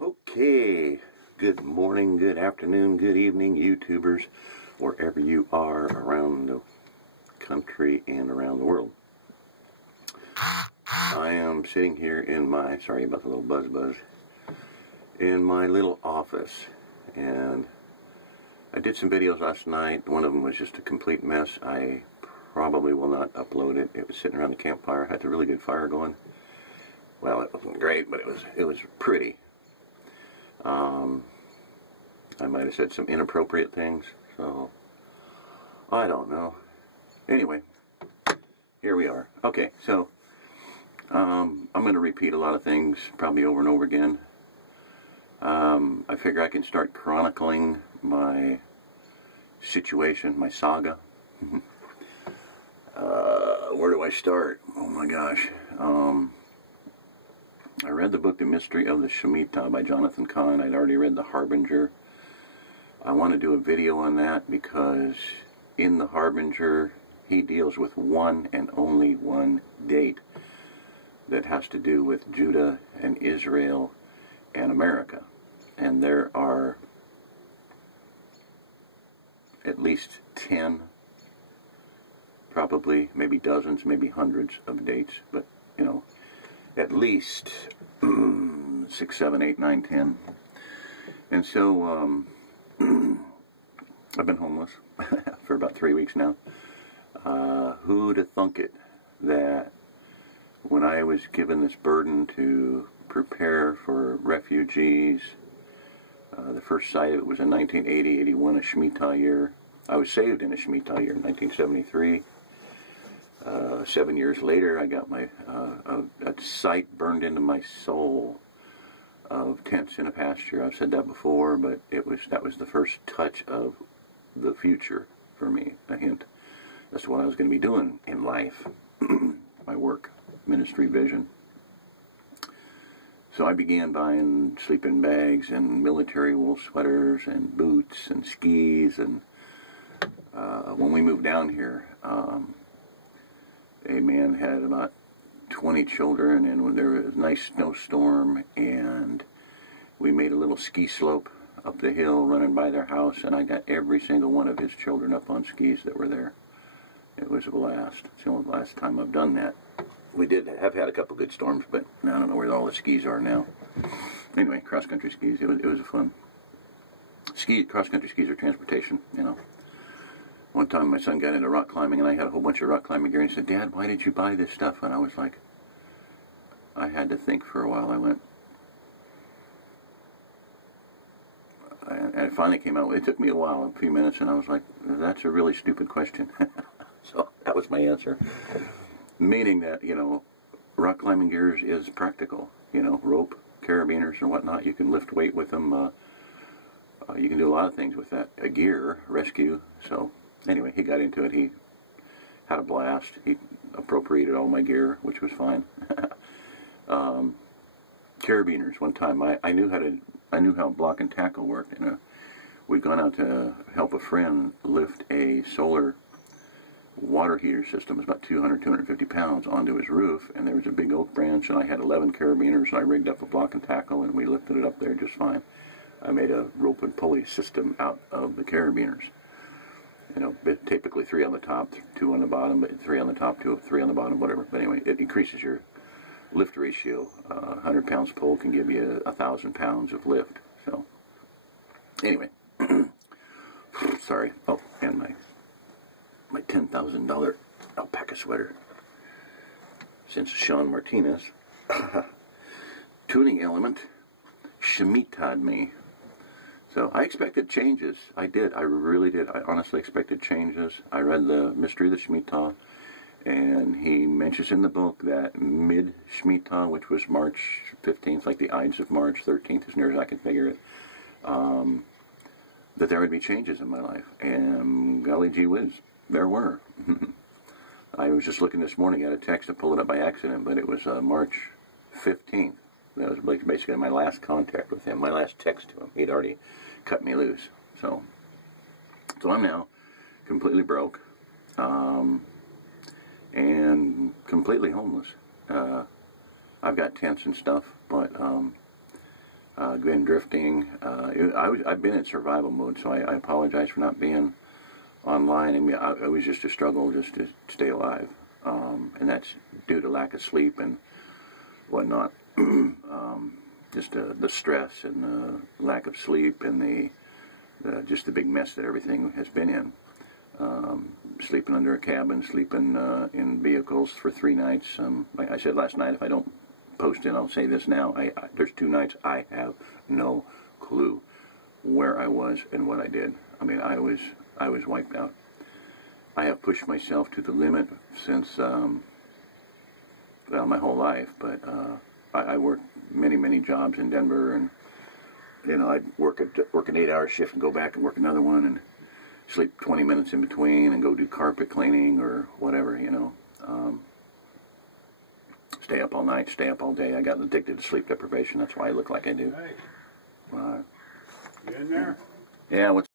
Okay, good morning, good afternoon, good evening, YouTubers, wherever you are around the country and around the world. I am sitting here in my, sorry about the little buzz, in my little office, and I did some videos last night. One of them was just a complete mess. I probably will not upload it. It was sitting around the campfire, had a really good fire going. Well, it wasn't great, but it was pretty. I might have said some inappropriate things, so I don't know. Anyway, here we are. Okay, so I'm going to repeat a lot of things probably over and over again. I figure I can start chronicling my situation, my saga. Where do I start? Oh my gosh. I read the book The Mystery of the Shemitah by Jonathan Cahn. I'd already read The Harbinger. I want to do a video on that because in The Harbinger he deals with one and only one date that has to do with Judah and Israel and America. And there are at least 10, probably, maybe dozens, maybe hundreds of dates, but, you know, at least 6, 7, 8, 9, 10. And so I've been homeless for about 3 weeks now. Who'd have thunk it that when I was given this burden to prepare for refugees, the first sight of it was in 1980, 81, a Shemitah year. I was saved in a Shemitah year in 1973. 7 years later, I got my a sight burned into my soul of tents in a pasture. I've said that before, but that was the first touch of the future for me, a hint as to what I was going to be doing in life, my work, ministry, vision. So I began buying sleeping bags and military wool sweaters and boots and skis, and when we moved down here, a man had about 20 children, and when there was a nice snowstorm, and we made a little ski slope up the hill running by their house, and I got every single one of his children up on skis that were there. It was a blast. It's the only last time I've done that. We did have had a couple good storms, but I don't know where all the skis are now. Anyway, cross-country skis, it was fun. Cross-country skis are transportation, you know. One time my son got into rock climbing, and I had a whole bunch of rock climbing gear, and he said, "Dad, why did you buy this stuff?" And I was like, I had to think for a while. I went, and it finally came out. It took me a while, a few minutes, and I was like, that's a really stupid question. So that was my answer. Meaning that, you know, rock climbing gear is practical. You know, rope, carabiners, and whatnot. You can lift weight with them. You can do a lot of things with that. A gear, rescue, so... Anyway, he got into it. He had a blast. He appropriated all my gear, which was fine. Carabiners. One time, I knew how block and tackle worked, and we'd gone out to help a friend lift a solar water heater system. It was about 250 pounds onto his roof, and there was a big oak branch, and I had 11 carabiners, and I rigged up a block and tackle, and we lifted it up there just fine. I made a rope and pulley system out of the carabiners. You know, typically 3 on the top, 2 on the bottom, but 3 on the top, 3 on the bottom, whatever. But anyway, it increases your lift ratio. 100 pounds pull can give you 1,000 pounds of lift. So, anyway, sorry. Oh, and my $10,000 alpaca sweater. Since Sean Martinez, tuning element, Shemitah'd me. So I expected changes. I did. I really did. I honestly expected changes. I read The Mystery of the Shemitah, and he mentions in the book that mid-Shemitah, which was March 15th, like the Ides of March 13th, as near as I can figure it, that there would be changes in my life. And golly gee whiz, there were. I was just looking this morning at a text to pull it up by accident, but it was March 15th. That was basically my last contact with him, my last text to him. He'd already cut me loose. So I'm now completely broke and completely homeless. I've got tents and stuff, but been drifting. I've been in survival mode, so I apologize for not being online. I mean, it was just a struggle just to stay alive, and that's due to lack of sleep and whatnot. Just the stress and the lack of sleep and just the big mess that everything has been in. Sleeping under a cabin, sleeping in vehicles for 3 nights. Like I said last night, if I don't post it, I'll say this now. There's 2 nights I have no clue where I was and what I did. I mean, I was wiped out. I have pushed myself to the limit since well, my whole life. But I worked many jobs in Denver, and I'd work an 8-hour shift and go back and work another one, and sleep 20 minutes in between and go do carpet cleaning or whatever, stay up all night, stay up all day. I got addicted to sleep deprivation. That's why I look like I do. Hey, you in there? Yeah, what's